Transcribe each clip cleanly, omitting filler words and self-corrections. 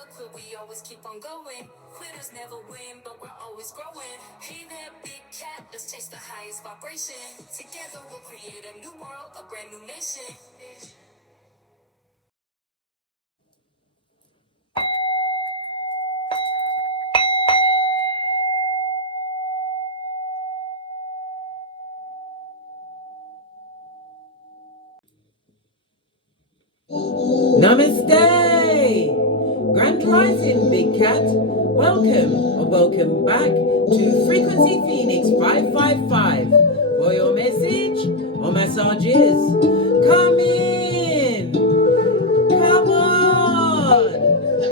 never quit, we always keep on going. Quitters never win, but we're always growing. Hey there, big cat, let's chase the highest vibration. Together we'll create a new world, a brand new nation. Namaste! Grand Rising, Big Cat. Welcome or welcome back to Frequency Phoenix 555 for your message or messages. Come in! Come on!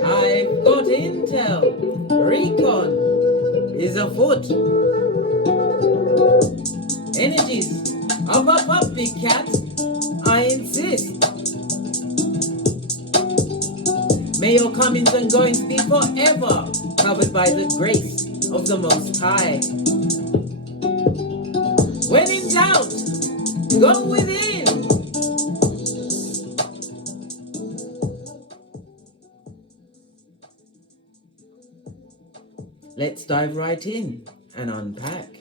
I've got intel. Recon is afoot. Energies of up, Big Cat. I insist. May your comings and goings be forever covered by the grace of the Most High. When in doubt, go within. Let's dive right in and unpack.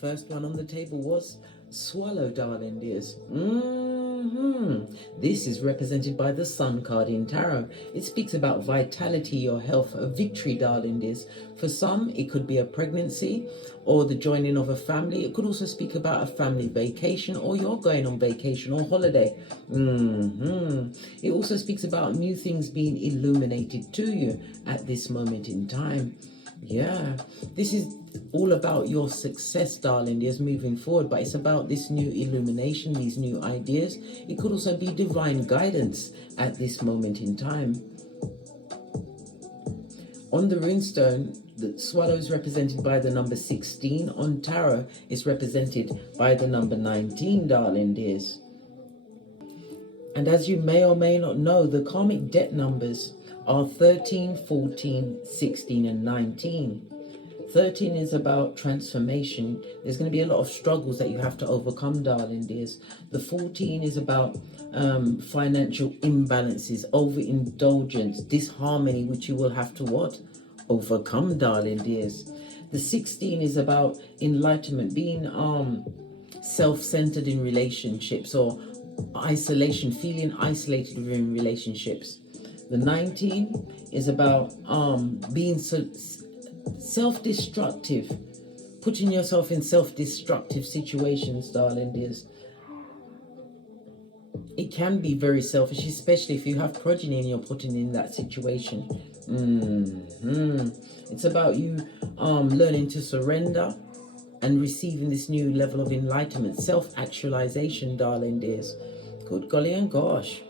First one on the table was swallow, darling dears. This is represented by the Sun card in tarot. It speaks about vitality, your health, a victory, darling dears. For some, it could be a pregnancy or the joining of a family. It could also speak about a family vacation, or you're going on vacation or holiday. It also speaks about new things being illuminated to you at this moment in time. Yeah, this is all about your success, darling dears, moving forward, but it's about this new illumination, these new ideas. It could also be divine guidance at this moment in time. On the runestone, the swallow is represented by the number 16. On tarot, it's represented by the number 19, darling dears. And as you may or may not know, the karmic debt numbers are 13, 14, 16, and 19. 13 is about transformation. There's going to be a lot of struggles that you have to overcome, darling dears. The 14 is about financial imbalances, overindulgence, disharmony, which you will have to what? Overcome, darling dears. The 16 is about enlightenment, being self-centered in relationships, or isolation, feeling isolated within relationships. The 19 is about being self-destructive, putting yourself in self-destructive situations, darling dears. It can be very selfish, especially if you have progeny and you're putting in that situation. It's about you learning to surrender and receiving this new level of enlightenment, self-actualization, darling dears. Good golly and gosh.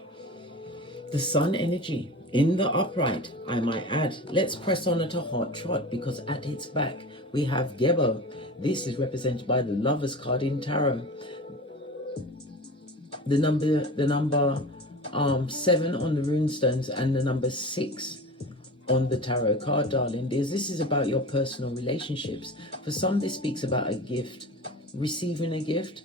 The sun energy in the upright, I might add. Let's press on at a hot trot, because at its back we have Gebo. This is represented by the Lovers card in tarot. The number 7 on the runestones and the number 6 on the tarot card, darling dears. This is about your personal relationships. For some, this speaks about a gift, receiving a gift,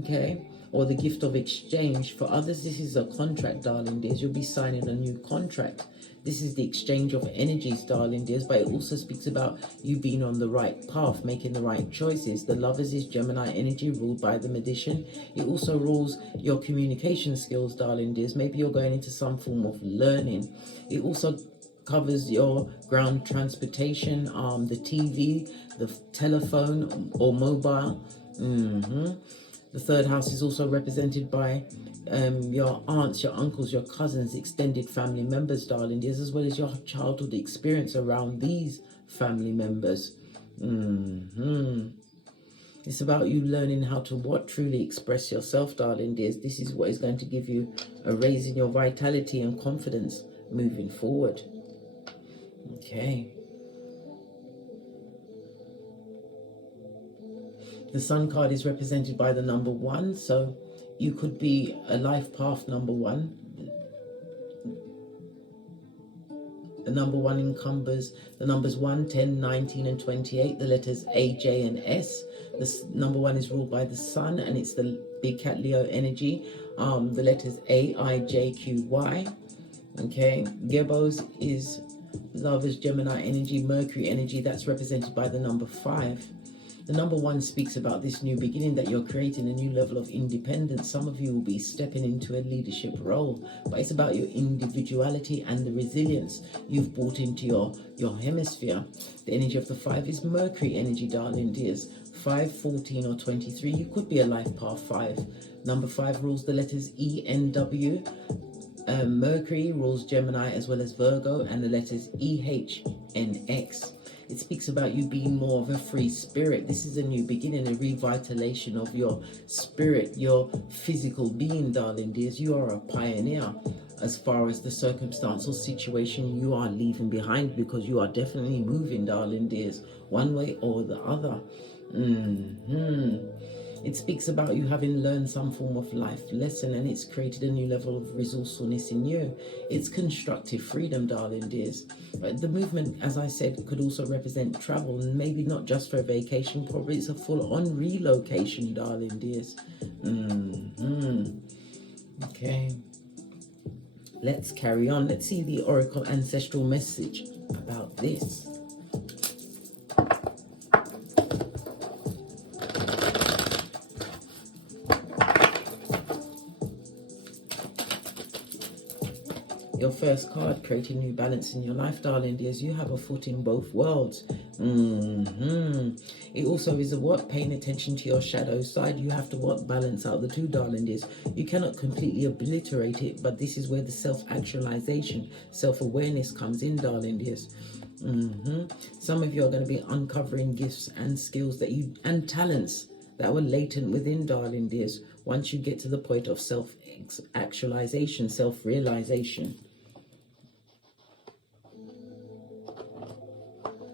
okay, or the gift of exchange. For others, this is a contract, darling dears. You'll be signing a new contract. This is the exchange of energies, darling dears, but it also speaks about you being on the right path, making the right choices. The Lovers is Gemini energy, ruled by the Magician. It also rules your communication skills, darling dears. Maybe you're going into some form of learning. It also covers your ground transportation, the TV, the telephone or mobile. The third house is also represented by your aunts, your uncles, your cousins, extended family members, darling dears, as well as your childhood experience around these family members. It's about you learning how to truly express yourself, darling dears. This is what is going to give you a raise in your vitality and confidence moving forward. Okay. The Sun card is represented by the number 1, so you could be a life path number 1. The number 1 encumbers the numbers 1, 10, 19, and 28, the letters A, J, and S. This number 1 is ruled by the sun, and it's the big cat Leo energy. The letters A, I, J, Q, Y. Okay, Gebos is Lovers, Gemini energy, Mercury energy. That's represented by the number 5. The number 1 speaks about this new beginning, that you're creating a new level of independence. Some of you will be stepping into a leadership role, but it's about your individuality and the resilience you've brought into your hemisphere. The energy of the 5 is Mercury energy, darling dears. 5, 14, or 23. You could be a life path 5. Number 5 rules the letters E, N, W. Mercury rules Gemini as well as Virgo, and the letters E, H, N, X. It speaks about you being more of a free spirit. This is a new beginning, a revitalization of your spirit, your physical being, darling dears. You are a pioneer as far as the circumstance or situation you are leaving behind, because you are definitely moving, darling dears, one way or the other. It speaks about you having learned some form of life lesson, and it's created a new level of resourcefulness in you. It's constructive freedom, darling dears. But the movement, as I said, could also represent travel, and maybe not just for a vacation, probably it's a full-on relocation, darling dears. Okay, let's carry on. Let's see the Oracle Ancestral message about this. Your first card, creating new balance in your life, darling dears. You have a foot in both worlds. It also is a what? Paying attention to your shadow side. You have to what? Balance out the two, darling dears. You cannot completely obliterate it, but this is where the self-actualization, self-awareness comes in, darling dears. Some of you are going to be uncovering gifts and skills that you, and talents that were latent within, darling dears, once you get to the point of self-actualization, self-realization.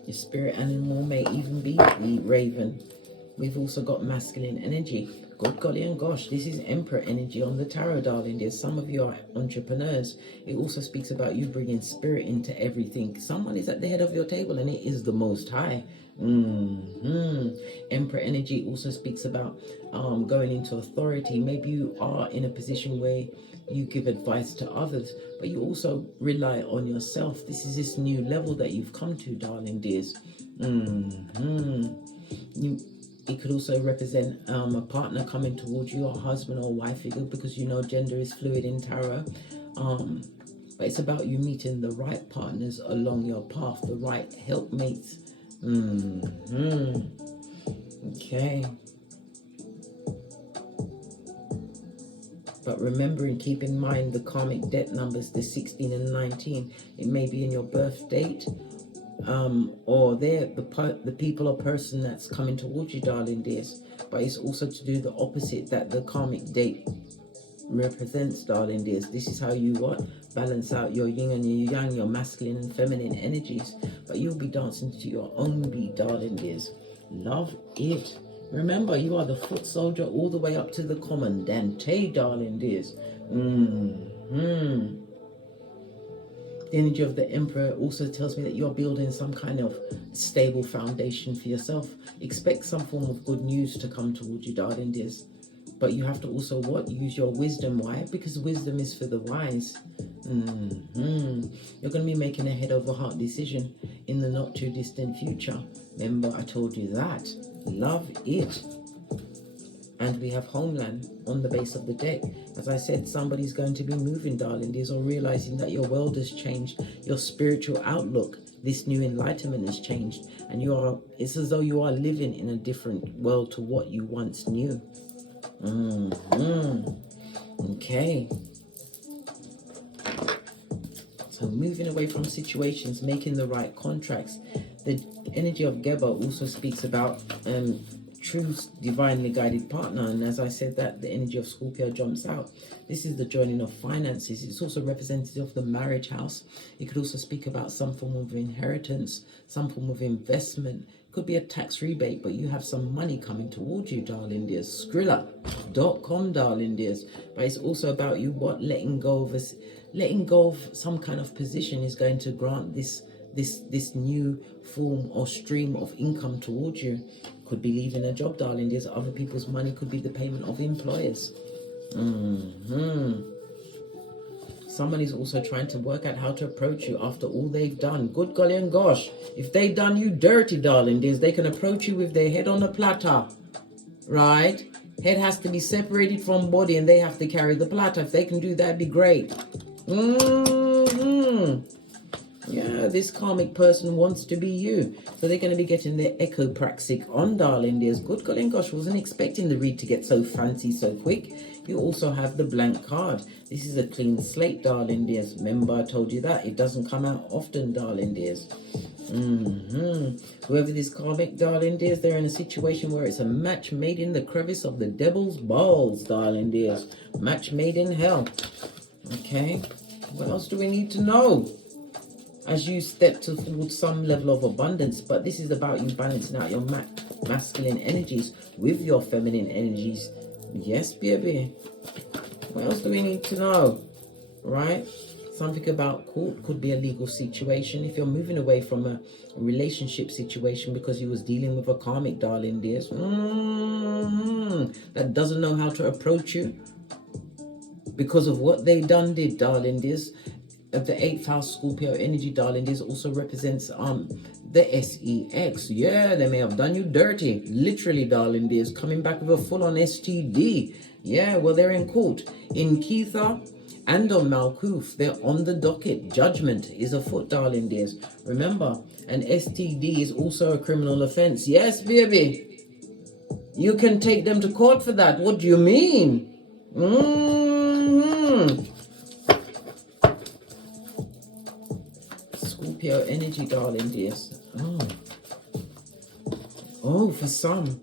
Your spirit animal may even be the raven. We've also got masculine energy. Good golly and gosh, this is Emperor energy on the tarot, darling dear. Some of you are entrepreneurs. It also speaks about you bringing spirit into everything. Someone is at the head of your table, and it is the Most High. Emperor energy also speaks about going into authority. Maybe you are in a position where you give advice to others, but you also rely on yourself. This is this new level that you've come to, darling dears. It could also represent a partner coming towards you, a husband or wife figure, because you know gender is fluid in tarot. But it's about you meeting the right partners along your path, the right helpmates. Okay. But remember and keep in mind the karmic debt numbers, the 16 and 19. It may be in your birth date, or the people or person that's coming towards you, darling dears. But it's also to do the opposite that the karmic date represents, darling dears. This is how you what? Balance out your yin and your yang, your masculine and feminine energies. But you'll be dancing to your own beat, darling dears. Love it. Remember, you are the foot soldier all the way up to the commandante, darling dears. The energy of the Emperor also tells me that you're building some kind of stable foundation for yourself. Expect some form of good news to come towards you, darling dears. But you have to also what? Use your wisdom. Why? Because wisdom is for the wise. You're going to be making a head over heart decision in the not too distant future. Remember, I told you that. Love it. And we have homeland on the base of the deck. As I said, somebody's going to be moving, darling dears, or realizing that your world has changed, your spiritual outlook, this new enlightenment has changed, and it's as though you are living in a different world to what you once knew. Okay. So moving away from situations, making the right contracts. The energy of Geba also speaks about true divinely guided partner, and as I said, that the energy of Scorpio jumps out. This is the joining of finances. It's also representative of the marriage house. It could also speak about some form of inheritance, some form of investment. Could be a tax rebate, but you have some money coming towards you, darling dears. Skrilla.com, darling dears. But it's also about you letting go of some kind of position is going to grant this new form or stream of income towards you. Could be leaving a job, darling dears. Other people's money could be the payment of employers. Someone is also trying to work out how to approach you after all they've done. Good golly and gosh, if they've done you dirty, darling dears, they can approach you with their head on a platter, right? Head has to be separated from body and they have to carry the platter. If they can do that, it'd be great. Yeah, this karmic person wants to be you. So they're going to be getting their echopraxic on, darling dears. Good golly and gosh, wasn't expecting the read to get so fancy so quick. You also have the blank card. This is a clean slate, darling dears. Remember, I told you that. It doesn't come out often, darling dears. Whoever this karmic, darling dears, they're in a situation where it's a match made in the crevice of the devil's balls, darling dears. Match made in hell. Okay. What else do we need to know? As you step towards some level of abundance, but this is about you balancing out your masculine energies with your feminine energies. Yes, baby. What else do we need to know? Right? Something about court could be a legal situation. If you're moving away from a relationship situation because you was dealing with a karmic, darling dears, that doesn't know how to approach you because of what they did, darling dears. Of the 8th house Scorpio energy, darling, this also represents the sex. Yeah, they may have done you dirty, literally, darling dears, coming back with a full-on STD. Yeah, well, they're in court in Ketha and on Malkuth. They're on the docket. Judgment is afoot, darling dears. Remember, an STD is also a criminal offense. Yes, baby, you can take them to court for that. What do you mean? Scorpio energy, darling dears. Oh, for some,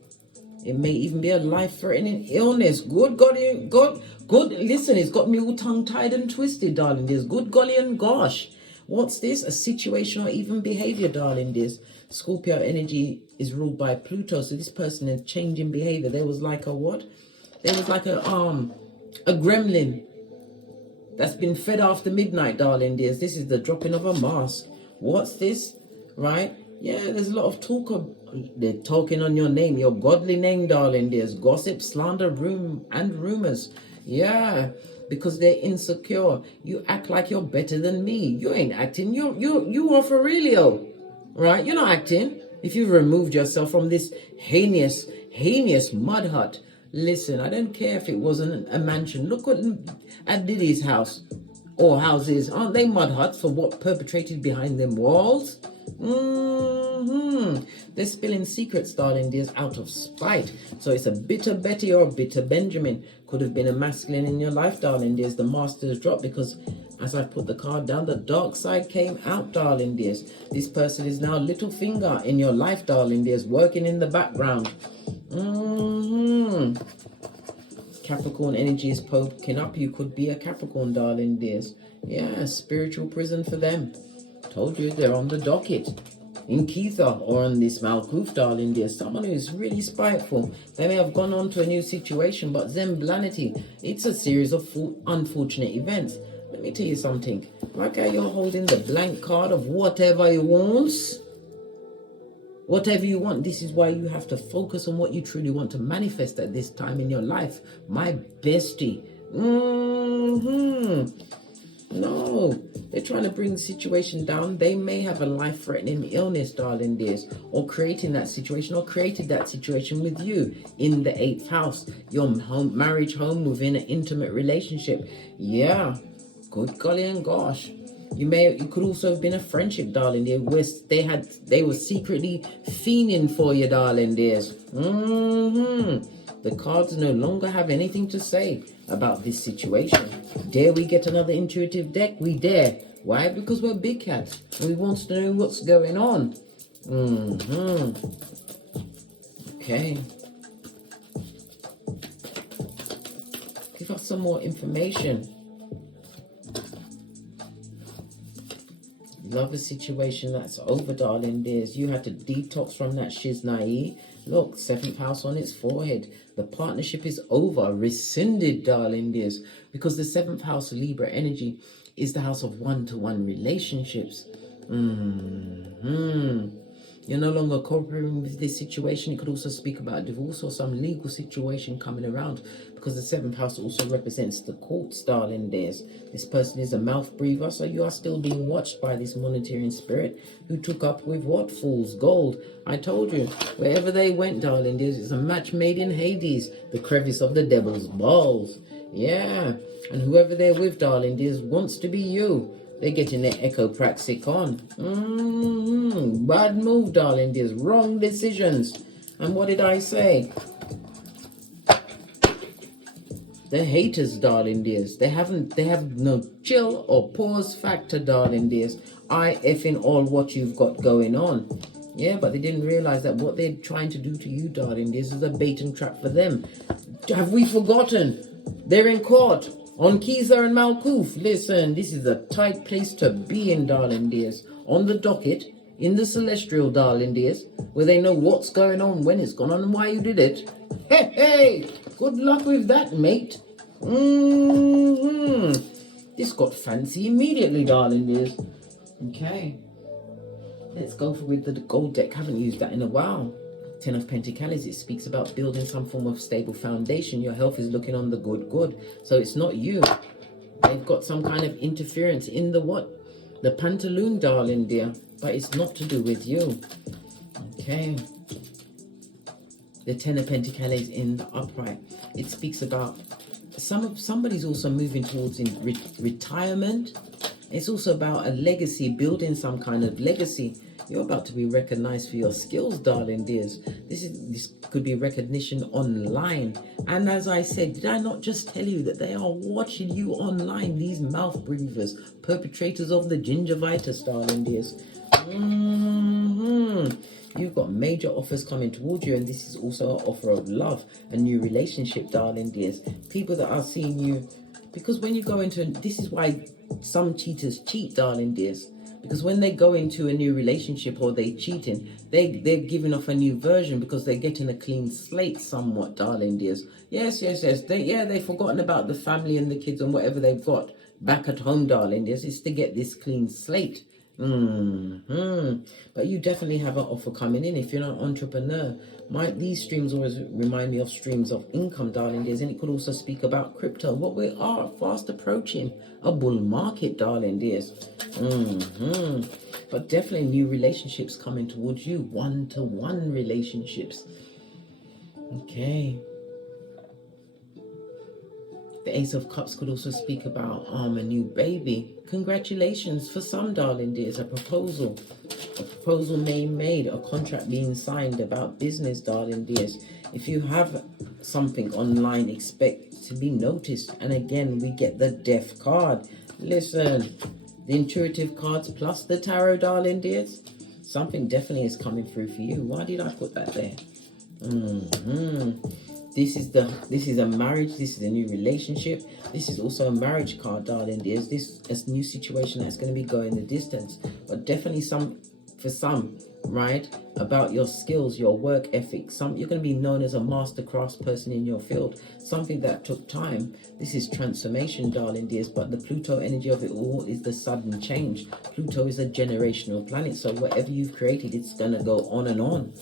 it may even be a life-threatening illness. Good golly, good. Listen, it's got me all tongue-tied and twisted, darling dears. Good golly and gosh. What's this? A situation or even behavior, darling dears. Scorpio energy is ruled by Pluto, so this person is changing behavior. There was like a what? There was like a gremlin that's been fed after midnight, darling dears. This is the dropping of a mask. What's this? Right? Yeah, there's a lot of talk of, they're talking on your name, your godly name, darling dears. Gossip, slander, and rumors. Yeah, because they're insecure. You act like you're better than me. You ain't acting. You are for realio. Right? You're not acting. If you've removed yourself from this heinous mud hut. Listen, I don't care if it wasn't a mansion. Look at Diddy's house or houses. Aren't they mud huts for what perpetrated behind them walls? They're spilling secrets, darling dears, out of spite. So it's a bitter Betty or a bitter Benjamin. Could have been a masculine in your life, darling dears. The master's dropped because as I put the card down, the dark side came out, darling dears. This person is now little finger in your life, darling dears, working in the background. Capricorn energy is poking up. You could be a Capricorn, darling dears. Yeah, spiritual prison for them. Told you they're on the docket. In Ketha or on this Malkuth, darling dear. Someone who is really spiteful. They may have gone on to a new situation, but Zemblanity, it's a series of unfortunate events. Let me tell you something. Like how you're holding the blank card of whatever you want. Whatever you want, this is why you have to focus on what you truly want to manifest at this time in your life. My bestie. No, they're trying to bring the situation down. They may have a life-threatening illness, darling dears, or creating that situation, or created that situation with you in the 8th house, your marriage home within an intimate relationship. Yeah, good golly and gosh. You could also have been a friendship, darling dear, where they were secretly fiending for you, darling dears. The cards no longer have anything to say about this situation. Dare we get another intuitive deck? We dare. Why? Because we're big cats and we want to know what's going on. Okay. Give us some more information. Love a situation that's over, darling dears. You had to detox from that shiznai. Look, 7th house on its forehead. The partnership is over, rescinded, darling dears. Because the 7th house Libra energy is the house of one-to-one relationships. You're no longer cooperating with this situation. It could also speak about divorce or some legal situation coming around, because the 7th house also represents the courts, darling dears. This person is a mouth breather, so you are still being watched by this monetary spirit who took up with what? Fool's gold. I told you, wherever they went, darling dears, it's a match made in Hades, the crevice of the devil's balls. Yeah, and whoever they're with, darling dears, wants to be you. They're getting their echopraxic on. Bad move, darling dears. Wrong decisions. And what did I say? The haters, darling dears. They have no chill or pause factor, darling dears. I effing all what you've got going on. Yeah, but they didn't realize that what they're trying to do to you, darling dears, is a bait and trap for them. Have we forgotten? They're in court on Kisa and Malkuth. Listen, this is a tight place to be in, darling dears. On the docket, in the celestial, darling dears, where they know what's going on, when it's gone on, and why you did it. Hey, good luck with that, mate. This got fancy immediately, darling dears. Okay, let's go with the gold deck. Haven't used that in a while. 10 of Pentacles, it speaks about building some form of stable foundation. Your health is looking on the good. So it's not you. They've got some kind of interference in the what? The pantaloon, darling dear. But it's not to do with you. Okay. The 10 of Pentacles in the upright. It speaks about somebody's also moving towards retirement. It's also about a legacy, building some kind of legacy. You're about to be recognized for your skills, darling dears. This could be recognition online. And as I said, did I not just tell you that they are watching you online? These mouth breathers, perpetrators of the gingivitis, darling dears. You've got major offers coming towards you, and this is also an offer of love, a new relationship, darling dears. People that are seeing you, because when you go into, this is why some cheaters cheat, darling dears. Because when they go into a new relationship or they cheating, they're giving off a new version because they're getting a clean slate somewhat, darling dears. Yes. They've forgotten about the family and the kids and whatever they've got back at home, darling dears. It's to get this clean slate. But you definitely have an offer coming in if you're not an entrepreneur. These streams always remind me of streams of income, darling dears, and it could also speak about crypto. What we are fast approaching a bull market, darling dears. But definitely new relationships coming towards you, one-to-one relationships. Okay. The Ace of Cups could also speak about a new baby. Congratulations for some, darling dears. A proposal being made, a contract being signed about business, darling dears. If you have something online, expect to be noticed. And again, we get the Death card. Listen, the intuitive cards plus the tarot, darling dears. Something definitely is coming through for you. Why did I put that there? This is a marriage. This is a new relationship. This is also a marriage card, darling dears. This is a new situation that's going to be going the distance. But definitely for some, right, about your skills, your work ethic. You're going to be known as a master crafts person in your field. Something that took time. This is transformation, darling dears. But the Pluto energy of it all is the sudden change. Pluto is a generational planet. So whatever you've created, it's going to go on and on.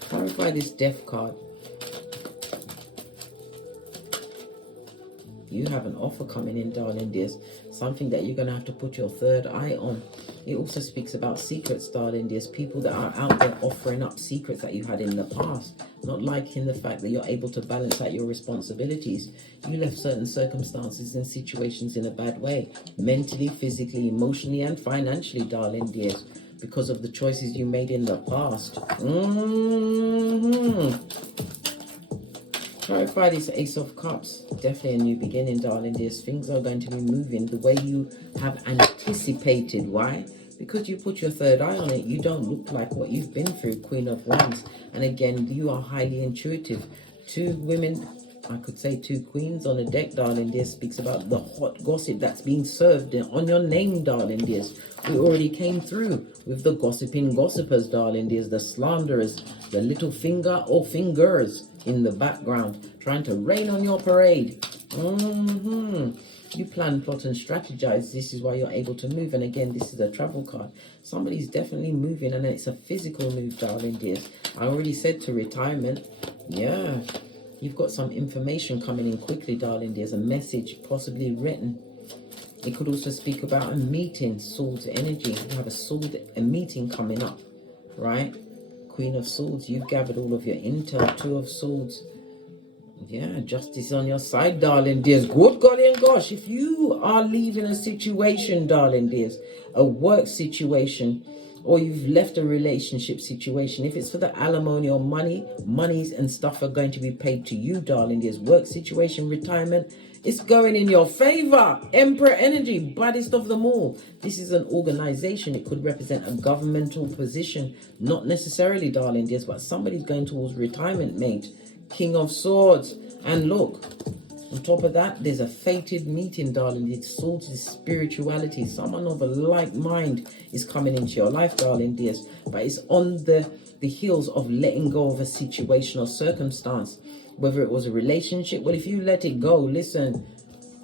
Clarify this Death card. You have an offer coming in, darling dears. Something that you're going to have to put your third eye on. It also speaks about secrets, darling dears. People that are out there offering up secrets that you had in the past. Not liking the fact that you're able to balance out your responsibilities. You left certain circumstances and situations in a bad way. Mentally, physically, emotionally, and financially, darling dears. Because of the choices you made in the past. Clarify this Ace of Cups. Definitely a new beginning, darling dears. Things are going to be moving the way you have anticipated. Why? Because you put your third eye on it. You don't look like what you've been through, Queen of Wands. And again, you are highly intuitive. Two women I could say 2 queens on a deck, darling dears, speaks about the hot gossip that's being served on your name, darling dears. We already came through with the gossiping gossipers, darling dears, the slanderers, the little finger or fingers in the background, trying to rain on your parade. You plan, plot, and strategize. This is why you're able to move. And again, this is a travel card. Somebody's definitely moving, and it's a physical move, darling dears. I already said to retirement. Yeah. You've got some information coming in quickly, darling. There's a message possibly written. It could also speak about a meeting, Swords energy. You have a meeting coming up, right? Queen of Swords, you've gathered all of your intel. 2 of Swords. Yeah, justice on your side, darling dears. Good golly and gosh, if you are leaving a situation, darling dears, a work situation, or you've left a relationship situation, if it's for the alimony or monies and stuff are going to be paid to you, darling dears. Work situation, retirement, it's going in your favor. Emperor energy, baddest of them all. This is an organization. It could represent a governmental position. Not necessarily, darling dears, but somebody's going towards retirement, mate. King of Swords. And look, on top of that, there's a fated meeting, darling. It's Swords is spirituality. Someone of a like mind is coming into your life, darling dears. But it's on the heels of letting go of a situation or circumstance. Whether it was a relationship, well, if you let it go, listen,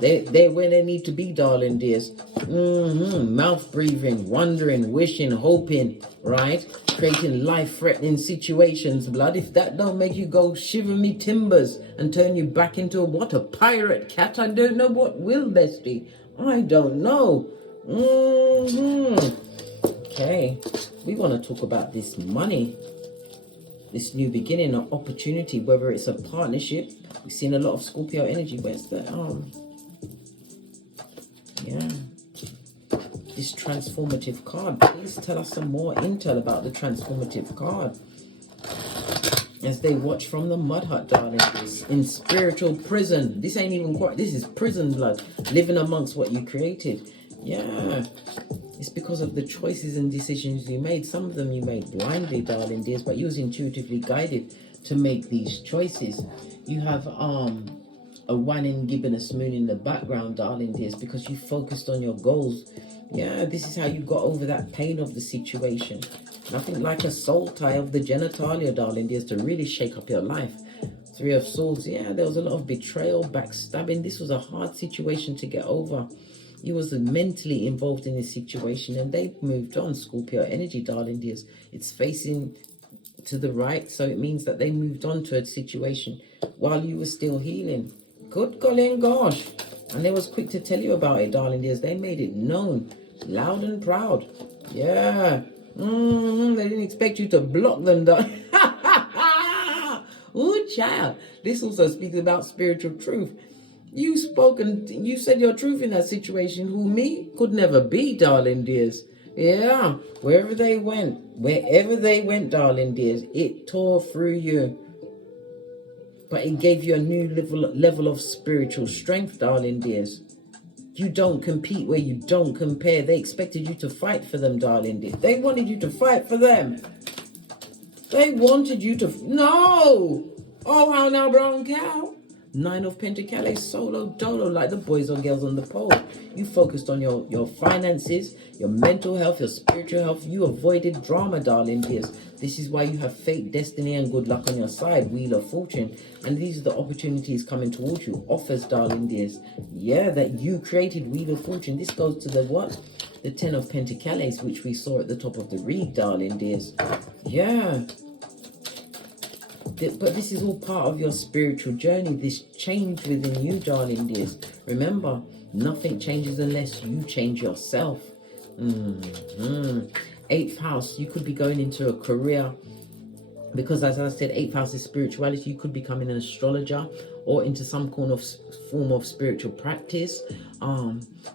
they're where they need to be, darling dears. Mouth breathing, wondering, wishing, hoping, right? Creating life-threatening situations, blood. If that don't make you go shiver me timbers and turn you back into a pirate cat, I don't know what will, bestie. I don't know. Okay, we want to talk about this money. This new beginning or opportunity, whether it's a partnership. We've seen a lot of Scorpio energy. Where's the this transformative card? Please tell us some more intel about the transformative card. As they watch from the mud hut, darling, in spiritual prison. This ain't even quite, this is prison blood, living amongst what you created. Yeah, it's because of the choices and decisions you made. Some of them you made blindly, darling dears, but you was intuitively guided to make these choices. You have a one gibbon a spoon in the background, darling dears, because you focused on your goals. Yeah, this is how you got over that pain of the situation. Nothing like a soul tie of the genitalia, darling dears, to really shake up your life. 3 of Swords. Yeah, there was a lot of betrayal, backstabbing. This was a hard situation to get over. You was mentally involved in this situation, and they moved on. Scorpio energy, darling dears. It's facing to the right, so it means that they moved on to a situation while you were still healing. Good golly and gosh. And they was quick to tell you about it, darling dears. They made it known, loud and proud. Yeah. They didn't expect you to block them, darling. Ooh, child. This also speaks about spiritual truth. You said your truth in that situation. Who, me? Could never be, darling dears. Yeah, wherever they went, darling dears, it tore through you. But it gave you a new level of spiritual strength, darling dears. You don't compete where you don't compare. They expected you to fight for them, darling dears. They wanted you to fight for them. They wanted you to... No! Oh, how now, brown cow? 9 of Pentacles, solo dolo, like the boys or girls on the pole. You focused on your finances, your mental health, your spiritual health. You avoided drama, darling dears. This is why you have fate, destiny, and good luck on your side. Wheel of Fortune. And these are the opportunities coming towards you. Offers, darling dears. Yeah, that you created. Wheel of Fortune. This goes to the what? The 10 of Pentacles, which we saw at the top of the read, darling dears. Yeah. But this is all part of your spiritual journey, this change within you, darling dears. Remember, nothing changes unless you change yourself. 8th house, you could be going into a career, because as I said, 8th house is spirituality. You could be becoming an astrologer or into some kind of form of spiritual practice.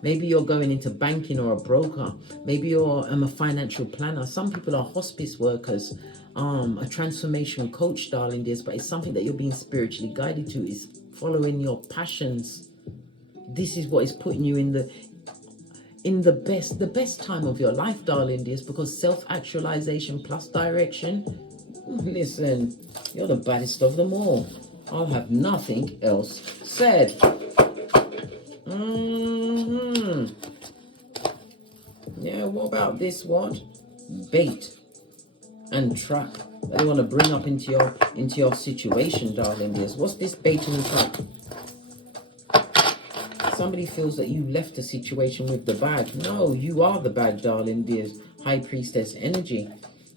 Maybe you're going into banking or a broker. Maybe you're a financial planner. Some people are hospice workers. A transformation coach, darling dears, but it's something that you're being spiritually guided to. Is following your passions. This is what is putting you in the best time of your life, darling dears, because self-actualization plus direction. Listen, you're the baddest of them all. I'll have nothing else said. Yeah, what about this? What? Bait and trap that they want to bring up into your situation, darling dears. What's this bait and trap? Somebody feels that you left the situation with the bag. No, you are the bag, darling dears. High priestess energy.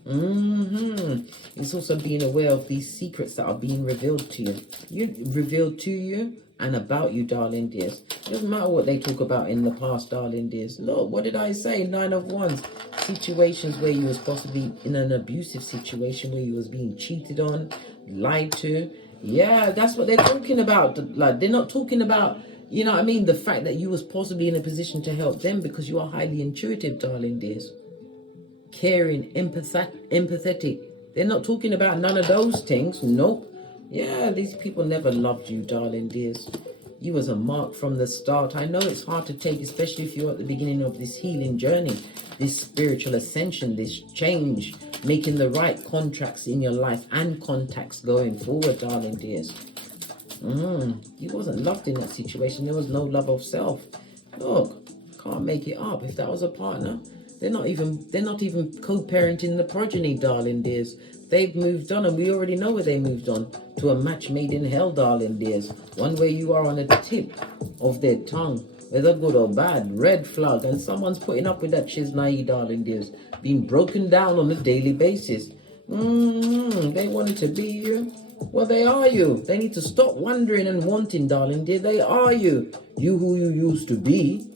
It's also being aware of these secrets that are being revealed to you. Revealed to you and about you, darling dears. It doesn't matter what they talk about in the past, darling dears. Look, what did I say? 9 of Wands. Situations where you was possibly in an abusive situation, where you was being cheated on, lied to. Yeah, that's what they're talking about. Like, they're not talking about, you know what I mean, the fact that you was possibly in a position to help them because you are highly intuitive, darling dears. Caring, empathetic. They're not talking about none of those things. Nope. Yeah, these people never loved you, darling dears. You was a mark from the start. I know it's hard to take, especially if you're at the beginning of this healing journey, this spiritual ascension, this change, making the right contracts in your life and contacts going forward, darling dears. You wasn't loved in that situation. There was no love of self. Look, can't make it up. If that was a partner, they're not even co-parenting the progeny, darling dears. They've moved on, and we already know where they moved on, to a match made in hell, darling dears. One where you are on the tip of their tongue, whether good or bad, red flag, and someone's putting up with that shiznai, darling dears, being broken down on a daily basis. They wanted to be you. Well, they are you. They need to stop wondering and wanting, darling dear. They are you. You who you used to be.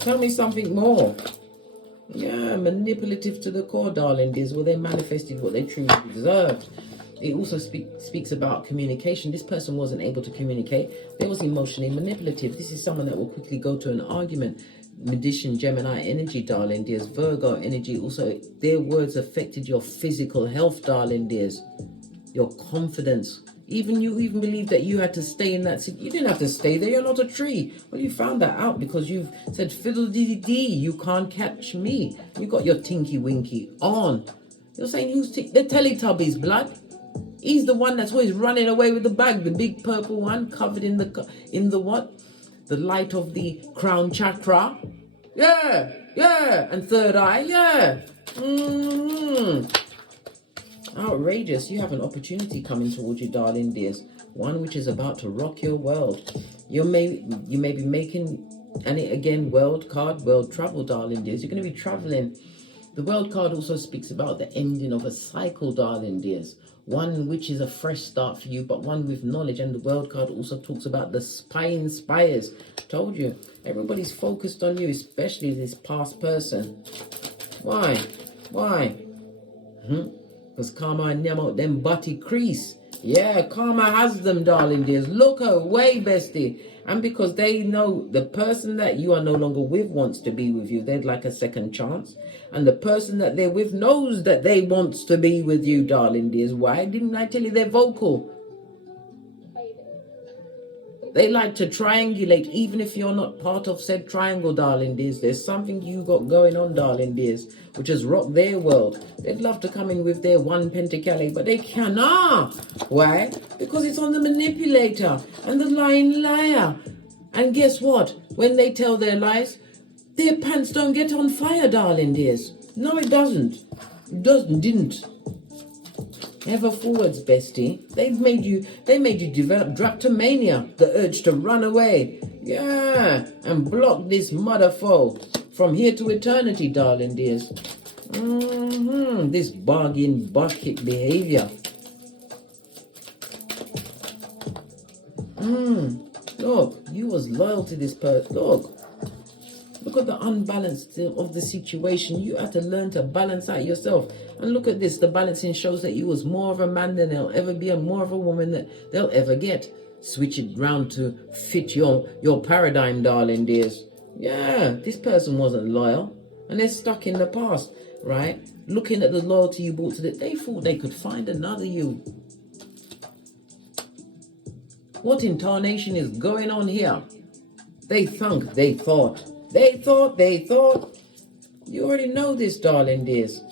Tell me something more. Yeah, manipulative to the core, darling dears. Well, they manifested what they truly deserved. It also speaks about communication. This person wasn't able to communicate. They was emotionally manipulative. This is someone that will quickly go to an argument. Magician, Gemini energy, darling dears. Virgo energy. Also, their words affected your physical health, darling dears. Your confidence. Even you believe that you had to stay in that city. You didn't have to stay there. You're not a tree. Well, you found that out because you've said, fiddle-dee-dee, you can't catch me. You got your tinky-winky on. You're saying, who's the Teletubbies, blood? He's the one that's always running away with the bag. The big purple one covered in the what? The light of the crown chakra. Yeah. And third eye. Yeah. Outrageous. You have an opportunity coming towards you, darling dears. One which is about to rock your world. You may be making, and it again, world card, world travel, darling dears. You're going to be traveling. The world card also speaks about the ending of a cycle, darling dears. One which is a fresh start for you, but one with knowledge. And the world card also talks about the spying spires. Told you, everybody's focused on you, especially this past person. Why? Because karma and out them butty crease. Yeah, karma has them, darling dears. Look away, bestie. And because they know the person that you are no longer with wants to be with you, they'd like a second chance. And the person that they're with knows that they wants to be with you, darling dears. Why didn't I tell you they're vocal? They like to triangulate, even if you're not part of said triangle, darling dears. There's something you got going on, darling dears, which has rocked their world. They'd love to come in with their one pentacale, but they cannot. Why? Because it's on the manipulator and the lying liar. And guess what? When they tell their lies, their pants don't get on fire, darling dears. No, it doesn't. Didn't. Ever forwards, bestie. They made you develop drapetomania, the urge to run away. Yeah, and block this mother foe from here to eternity, darling dears. This bargain bucket behavior. Look, you was loyal to this person. Look at the unbalance of the situation. You had to learn to balance out yourself. And look at this. The balancing shows that you was more of a man than they'll ever be, and more of a woman than they'll ever get. Switch it round to fit your paradigm, darling dears. Yeah, this person wasn't loyal. And they're stuck in the past, right? Looking at the loyalty you brought to them, they thought they could find another you. What in tarnation is going on here? They thought. You already know this, darling dears.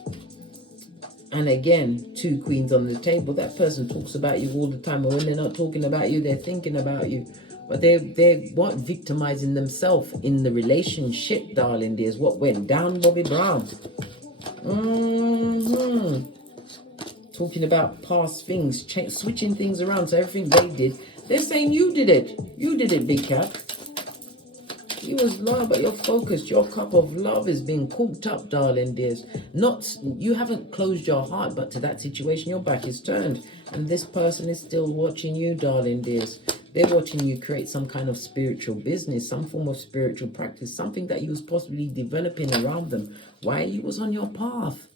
And again, 2 queens on the table. That person talks about you all the time, and when they're not talking about you, they're thinking about you. But they're what, victimizing themselves in the relationship, darling dears. What went down, Bobby Brown? Talking about past things, switching things around. So everything they did, they're saying you did it. You did it, big cat. You was love, but you're focused. Your cup of love is being cooked up, darling dears. You haven't closed your heart, but to that situation, your back is turned. And this person is still watching you, darling dears. They're watching you create some kind of spiritual business, some form of spiritual practice, something that you was possibly developing around them while you was on your path.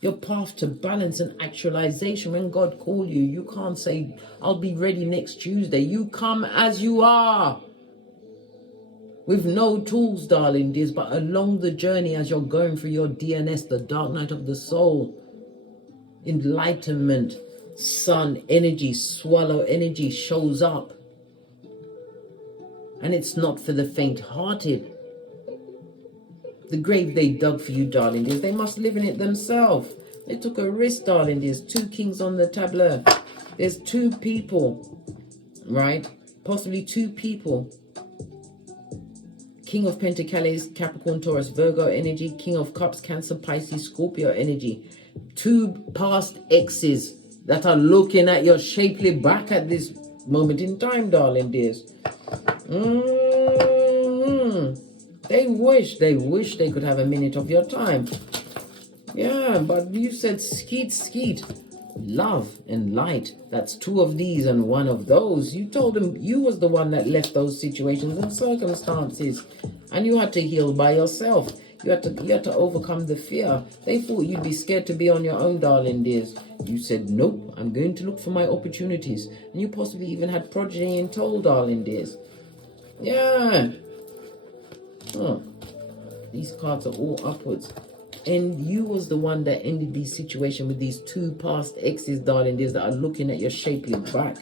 Your path to balance and actualization. When God called you, you can't say, I'll be ready next Tuesday. You come as you are. With no tools, darling dears, but along the journey as you're going through your DNS, the dark night of the soul, enlightenment, sun energy, swallow energy shows up. And it's not for the faint-hearted. The grave they dug for you, darling dears, they must live in it themselves. They took a risk, darling dears. 2 kings on the tableau. There's 2 people, right? Possibly 2 people. King of Pentacles, Capricorn, Taurus, Virgo energy. King of Cups, Cancer, Pisces, Scorpio energy. 2 past exes that are looking at your shapely back at this moment in time, darling dears. They wish they could have a minute of your time. Yeah, but you said skeet. Love and light. That's 2 of these and 1 of those. You told them you was the one that left those situations and circumstances, and you had to heal by yourself. You had to overcome the fear. They thought you'd be scared to be on your own, darling dears. You said, nope, I'm going to look for my opportunities. And you possibly even had progeny in tow, darling dears. Yeah. These cards are all upwards. And you was the one that ended this situation with these 2 past exes, darling dears, that are looking at your shapely back.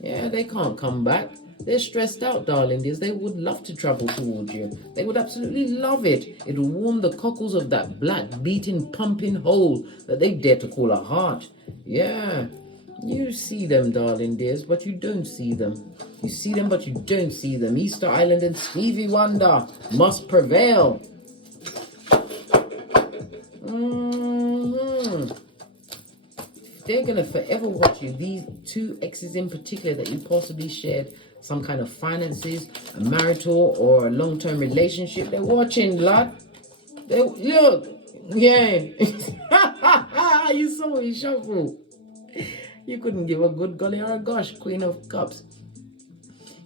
Yeah, they can't come back. They're stressed out, darling dears. They would love to travel towards you. They would absolutely love it. It will warm the cockles of that black, beating, pumping hole that they dare to call a heart. Yeah, you see them, darling dears, but you don't see them. You see them, but you don't see them. Easter Island and Stevie Wonder must prevail. They're gonna forever watch you. These 2 exes in particular that you possibly shared some kind of finances, a marital or a long-term relationship. They're watching, blood. They look, yeah. You saw me shuffle. You couldn't give a good golly or a gosh, Queen of Cups.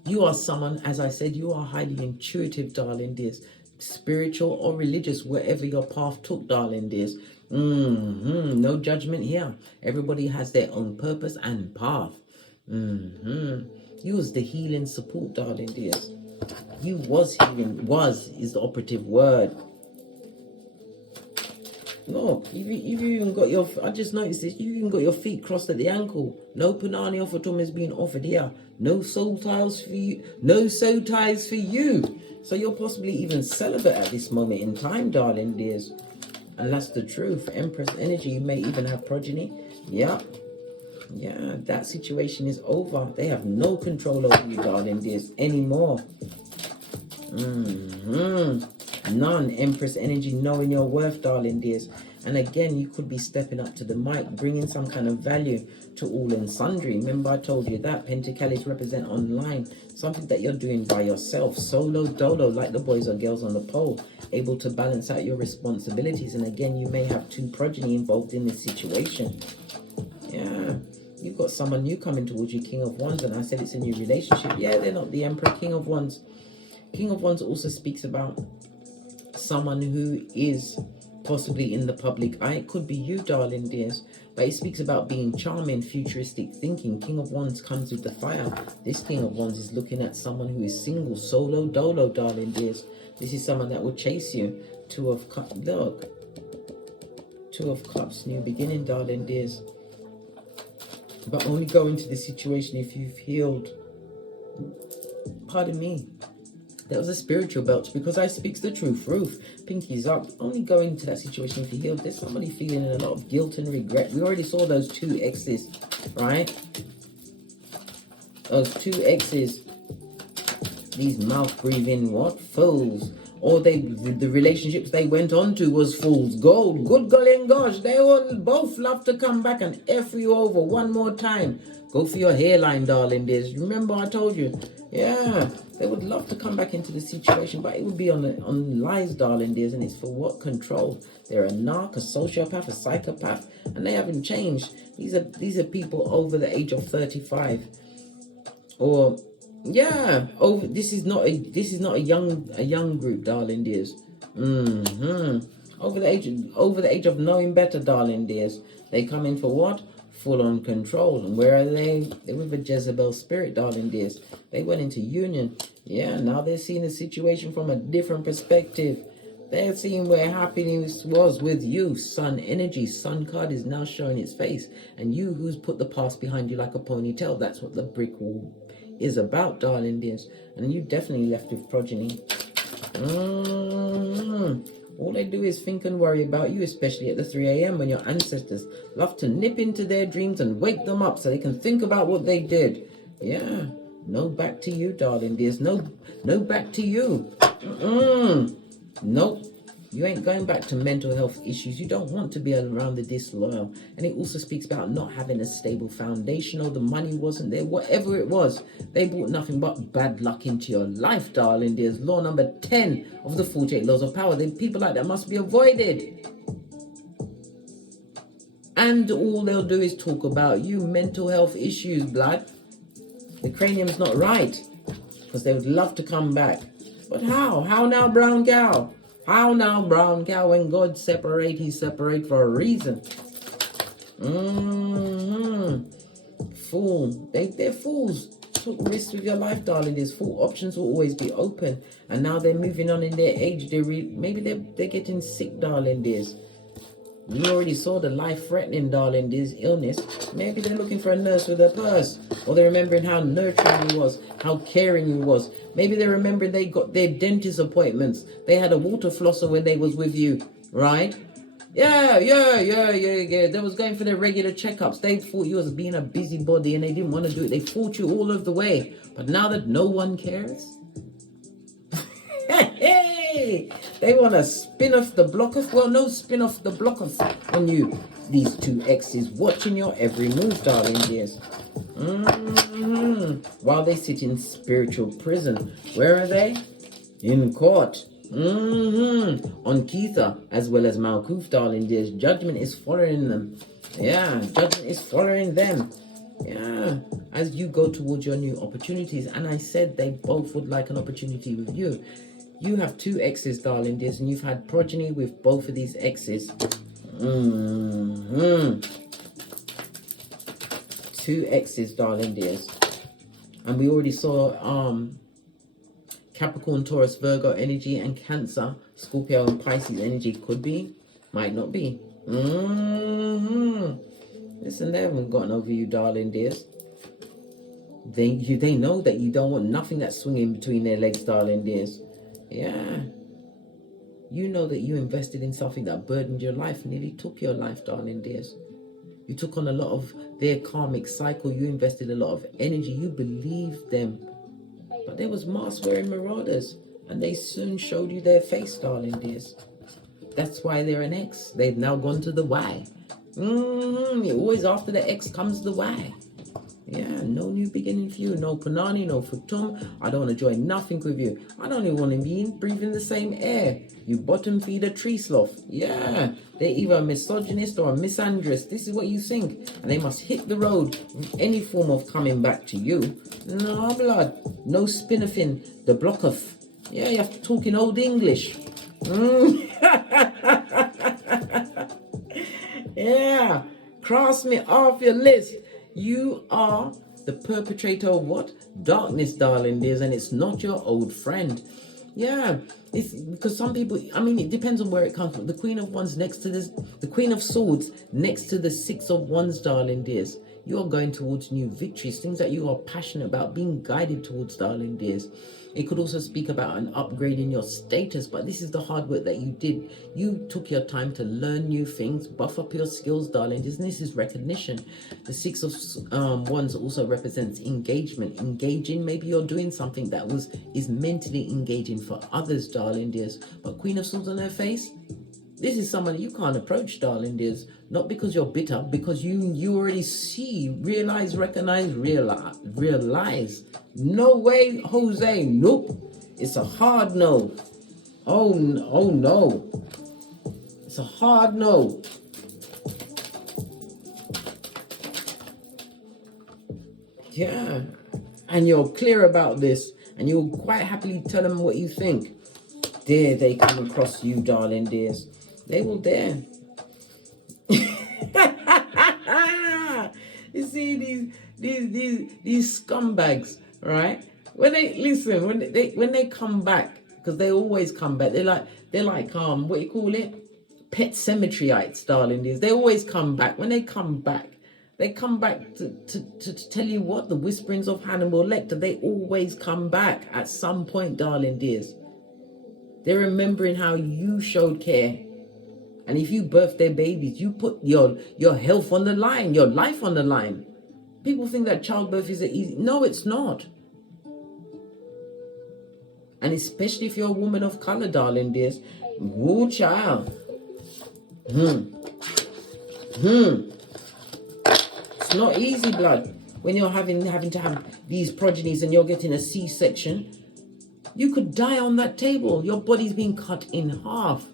You are someone, as I said, you are highly intuitive, darling dears. Spiritual or religious, wherever your path took, darling dears. No judgment here. Everybody has their own purpose and path. You was the healing support, darling dears. You was healing. Was is the operative word. Look, you even got your, I just noticed this, you even got your feet crossed at the ankle. No punani offertum is being offered here. No soul ties for you. No soul ties for you. So you're possibly even celibate at this moment in time, darling dears. And that's the truth. Empress energy, you may even have progeny. Yeah, that situation is over. They have no control over you, darling dears, anymore. None. Empress energy, knowing your worth, darling dears. And again, you could be stepping up to the mic, bringing some kind of value to all and sundry. Remember I told you that Pentacles represent online, something that you're doing by yourself, solo dolo, like the boys or girls on the pole, able to balance out your responsibilities. And again, you may have 2 progeny involved in this situation. Yeah, you've got someone new coming towards you, King of Wands, and I said it's a new relationship. Yeah, they're not the Emperor. King of Wands. King of Wands also speaks about someone who is possibly in the public eye. It could be you, darling dears, but it speaks about being charming, futuristic thinking. King of Wands comes with the fire. This King of Wands is looking at someone who is single, solo dolo, darling dears. This is someone that will chase you. 2 of Cups. Look, 2 of Cups, new beginning, darling dears. But only go into the situation if you've healed. Pardon me. There was a spiritual belch because I speaks the truth. Roof, pinkies up. Only go into that situation if you heal. There's somebody feeling a lot of guilt and regret. We already saw those two exes, right? Those two exes. These mouth breathing what? Fools. Or the relationships they went on to was fools. Gold. Good golly and gosh. They will both love to come back and F you over one more time. Go for your hairline, darling dears. Remember I told you. Yeah. They would love to come back into the situation, but it would be on lies, darling dears, and it's for what? Control. They're a narc, a sociopath, a psychopath, and they haven't changed. These are people over the age of 35. Or yeah, this is not a young group, darling dears. Over the age of knowing better, darling dears. They come in for what? Full on control. And where are they? They're with a Jezebel spirit, darling dears. They went into union. Yeah, now they're seeing the situation from a different perspective. They're seeing where happiness was with you. Sun energy. Sun card is now showing its face. And you who's put the past behind you like a ponytail. That's what the brick wall is about, darling dears. And you definitely left with progeny. All they do is think and worry about you, especially at the 3 a.m. when your ancestors love to nip into their dreams and wake them up so they can think about what they did. Yeah, no back to you, darling dears. No back to you. Nope. You ain't going back to mental health issues. You don't want to be around the disloyal. And it also speaks about not having a stable foundation, or the money wasn't there. Whatever it was, they brought nothing but bad luck into your life, darling. There's law number 10 of the 48 laws of power. Then people like that must be avoided. And all they'll do is talk about you, mental health issues, blood. The cranium's not right. Because they would love to come back. But how? How now, brown cow? How now, brown cow? When God separate, he separate for a reason. Fool. They're fools. Took risks with your life, darling. There's full options will always be open. And now they're moving on in their age. Maybe they're getting sick, darling dears. You already saw the life-threatening, darling dears, illness. Maybe they're looking for a nurse with a purse. Or they're remembering how nurturing you was, how caring you was. Maybe they're remembering they got their dentist appointments. They had a water flosser when they was with you, right? Yeah. They was going for their regular checkups. They thought you was being a busybody and they didn't want to do it. They fought you all of the way. But now that no one cares... Hey, they want to spin off the block off. Well, no, spin off the block off on you. These two exes watching your every move, darling dears. While they sit in spiritual prison. Where are they? In court. On Keitha as well as Malkuth, darling dears. Judgment is following them. Yeah, judgment is following them. Yeah, as you go towards your new opportunities. And I said they both would like an opportunity with you. You have two exes, darling dears, and you've had progeny with both of these exes. Two exes, darling dears. And we already saw Capricorn, Taurus, Virgo energy, and Cancer, Scorpio, and Pisces energy. Could be, might not be. Listen, they haven't gotten over you, darling dears. They know that you don't want nothing that's swinging between their legs, darling dears. Yeah. You know that you invested in something that burdened your life, nearly took your life, darling dears. You took on a lot of their karmic cycle. You invested a lot of energy. You believed them. But there was mask-wearing marauders, and they soon showed you their face, darling dears. That's why they're an X. They've now gone to the Y. Always after the X comes the Y. Yeah, no new beginning for you. No Panani, no Futum. I don't want to join nothing with you. I don't even want to be breathing the same air. You bottom feeder tree sloth. Yeah, they're either a misogynist or a misandrist. This is what you think. And they must hit the road with any form of coming back to you. No, blood. No spinifin. The block of... Yeah, you have to talk in old English. Yeah, cross me off your list. You are the perpetrator of what? Darkness, darling dears, and it's not your old friend. Yeah, it's because some people, I mean, it depends on where it comes from. The Queen of Wands next to this, the Queen of Swords next to the Six of Wands, darling dears. You are going towards new victories, things that you are passionate about, being guided towards, darling dears. It could also speak about an upgrade in your status, but this is the hard work that you did. You took your time to learn new things, buff up your skills, darling. This is recognition. The Six of Wands also represents engagement. Engaging, maybe you're doing something that is mentally engaging for others, darling dears. But Queen of Swords on her face, this is someone you can't approach, darling dears. Not because you're bitter, because you already see, realize, recognize, realize. No way, Jose. Nope. It's a hard no. Oh no. It's a hard no. Yeah. And you're clear about this, and you'll quite happily tell them what you think. Dare they come across you, darling dears. They will dare. You see these scumbags, right? When they come back, because they always come back. They're like what you call it? Pet cemeteryites, darling dears. They always come back. When they come back to tell you what, the whisperings of Hannibal Lecter, they always come back at some point, darling dears. They're remembering how you showed care. And if you birth their babies, you put your health on the line, your life on the line. People think that childbirth is easy. No, it's not. And especially if you're a woman of color, darling dears. Woo, child. It's not easy, blood. When you're having to have these progenies and you're getting a C-section, you could die on that table. Your body's being cut in half.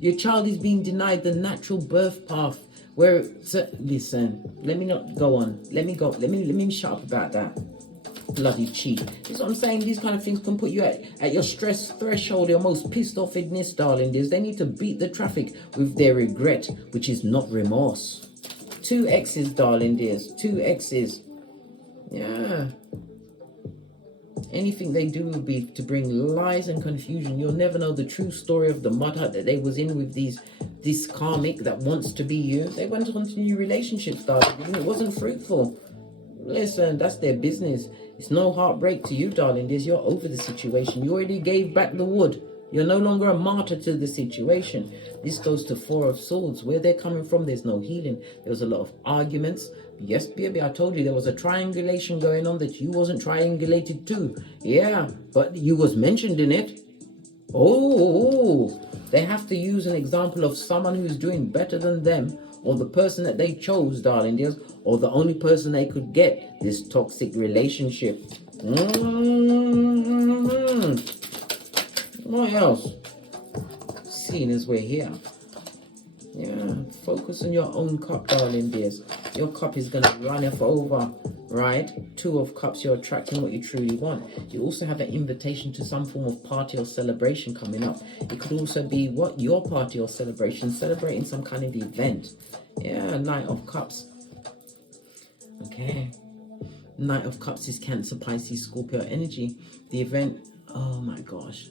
Your child is being denied the natural birth path. Listen, let me not go on. Let me shut up about that. Bloody cheat. This is what I'm saying. These kind of things can put you at your stress threshold, your most pissed offedness, darling. They need to beat the traffic with their regret, which is not remorse. 2 X's, darling dears. 2 X's. Yeah. Anything they do will be to bring lies and confusion. You'll never know the true story of the mud hut that they was in with this karmic that wants to be you. They went on to new relationships, darling, and it wasn't fruitful. Listen, that's their business. It's no heartbreak to you, darling. You're over the situation. You already gave back the wood. You're no longer a martyr to the situation. This goes to 4 of Swords. Where they're coming from, there's no healing. There was a lot of arguments. Yes, baby, I told you there was a triangulation going on that you wasn't triangulated to. Yeah, but you was mentioned in it. Oh, they have to use an example of someone who's doing better than them, or the person that they chose, darling dears, or the only person they could get this toxic relationship. What else? Seeing as we're here. Yeah, focus on your own cup, darling dears. Your cup is going to run off over, right? 2 of Cups, you're attracting what you truly want. You also have an invitation to some form of party or celebration coming up. It could also be your party or celebration, celebrating some kind of event. Yeah, Knight of Cups. Okay. Knight of Cups is Cancer, Pisces, Scorpio energy. The event, oh my gosh.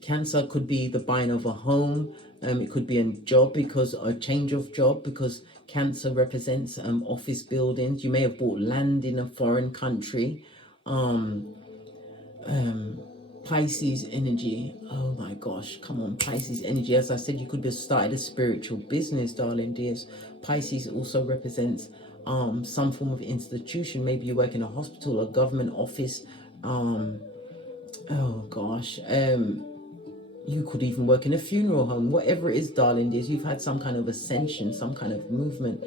Cancer could be the buying of a home. It could be a job, because a change of job, because Cancer represents office buildings. You may have bought land in a foreign country. Pisces energy. Oh my gosh, come on, Pisces energy. As I said, you could have started a spiritual business, darling dears. Pisces also represents some form of institution. Maybe you work in a hospital, a government office. Oh gosh. You could even work in a funeral home. Whatever it is, darling dears, you've had some kind of ascension, some kind of movement.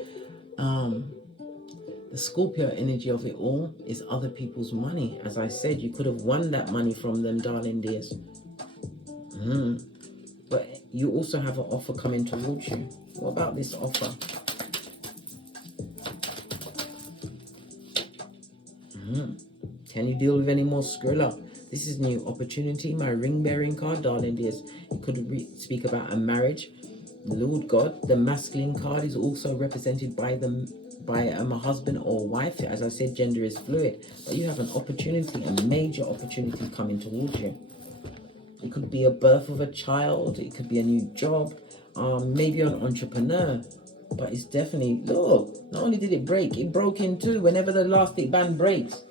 The Scorpio energy of it all is other people's money. As I said, you could have won that money from them, darling dears. But you also have an offer coming towards you. What about this offer? Can you deal with any more Skrilla? This is new opportunity. My ring-bearing card, darling dears. It could speak about a marriage. Lord God, the masculine card is also represented by a husband or wife. As I said, gender is fluid. But you have an opportunity, a major opportunity coming towards you. It could be a birth of a child. It could be a new job. Maybe you're an entrepreneur. But it's definitely, look, not only did it break, it broke in two. Whenever the elastic band breaks,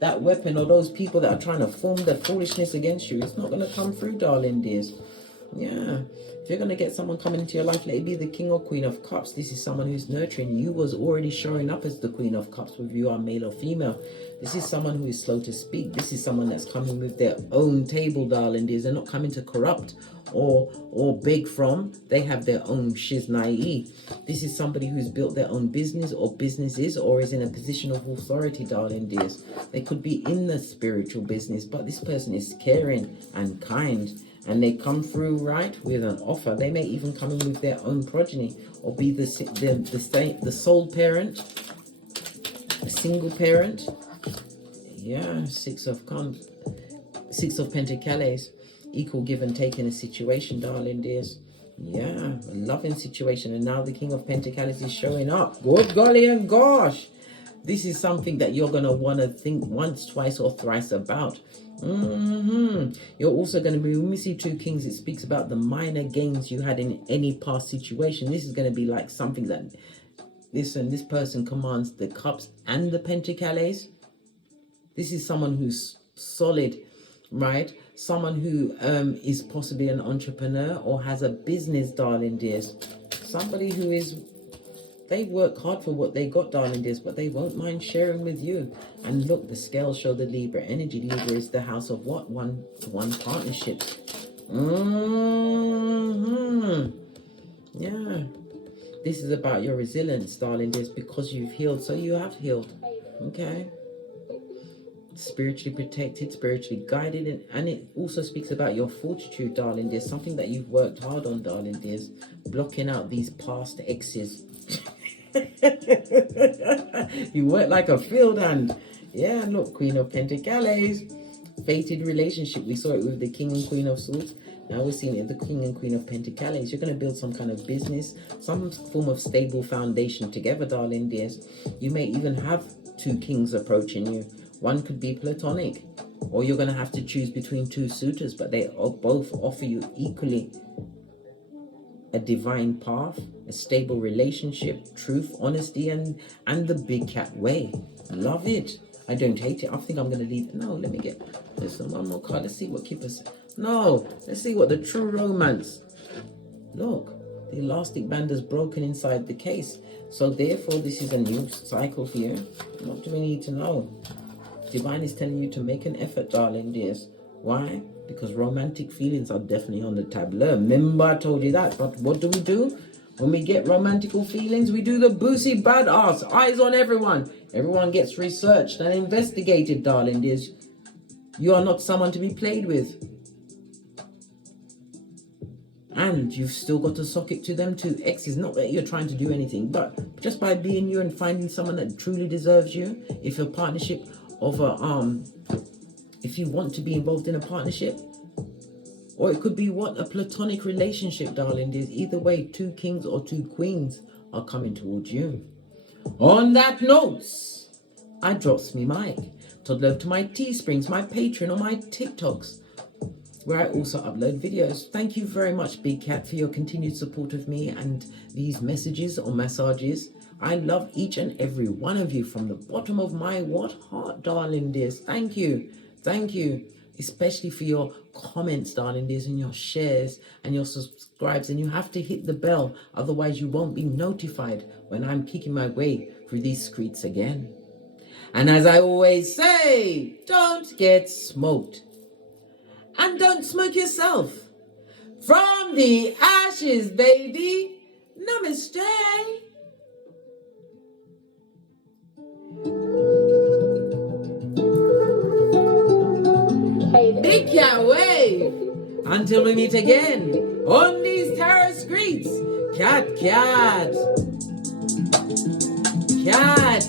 that weapon or those people that are trying to form their foolishness against you, it's not going to come through, darling dears. Yeah. If you're going to get someone coming into your life, let it be the King or Queen of Cups. This is someone who's nurturing. You was already showing up as the Queen of Cups, whether you are male or female. This is someone who is slow to speak. This is someone that's coming with their own table, darling dears. They're not coming to corrupt or beg from. They have their own shiznai. This is somebody who's built their own business or businesses or is in a position of authority, darling dears. They could be in the spiritual business, but this person is caring and kind. And they come through, right, with an offer. They may even come in with their own progeny or be the sole parent, a single parent. Yeah, Six of Pentacles, equal give and take in a situation, darling dears. Yeah, a loving situation. And now the King of Pentacles is showing up. Good golly and gosh. This is something that you're going to want to think once, twice, or thrice about. You're also going to be, when we see two kings, it speaks about the minor gains you had in any past situation. This is going to be like something that, listen, this person commands the cups and the pentacles. This is someone who's solid, right? Someone who is possibly an entrepreneur or has a business, darling dears. Somebody who is, they work hard for what they got, darling dears, but they won't mind sharing with you. And look, the scales show the Libra energy. Libra is the house of what? One partnerships. Yeah. This is about your resilience, darling dears, because you've healed. So you have healed. Okay. Spiritually protected, spiritually guided, and it also speaks about your fortitude, darling dears. Something that you've worked hard on, darling dears. Blocking out these past exes. You work like a field hand. Yeah, look, Queen of Pentacles, fated relationship. We saw it with the King and Queen of Swords. Now we're seeing it with the King and Queen of Pentacles. You're going to build some kind of business, some form of stable foundation together, darling dears. You may even have two kings approaching you. One could be platonic, or you're going to have to choose between two suitors, but they both offer you equally a divine path, a stable relationship, truth, honesty, and the big cat way. Love it. I don't hate it. I think I'm going to leave. No, let me get this one more card. Let's see what keepers. No, let's see what the true romance. Look, the elastic band is broken inside the case. So therefore, this is a new cycle for you. What do we need to know? Divine is telling you to make an effort, darling dears. Why? Because romantic feelings are definitely on the tableau. Remember I told you that. But what do? When we get romantical feelings, we do the boozy badass. Eyes on everyone. Everyone gets researched and investigated, darling dears. You are not someone to be played with. And you've still got to sock it to them two exes. Not that you're trying to do anything, but just by being you and finding someone that truly deserves you. If your partnership of a if you want to be involved in a partnership, or it could be what, a platonic relationship, darling dears. Either way, two kings or two queens are coming towards you. On that note, I drops me mic. Toddle over to my Teesprings, my Patreon, or my TikToks, where I also upload videos. Thank you very much, Big Cat, for your continued support of me and these messages or massages. I love each and every one of you from the bottom of my heart, darling dears. Thank you. Thank you. Especially for your comments, darling dears, and your shares and your subscribes. And you have to hit the bell, otherwise you won't be notified when I'm kicking my way through these streets again. And as I always say, don't get smoked. And don't smoke yourself. From the ashes, baby. Namaste. Big cat wave. Until we meet again on these tarot streets. Cat, cat. Cat,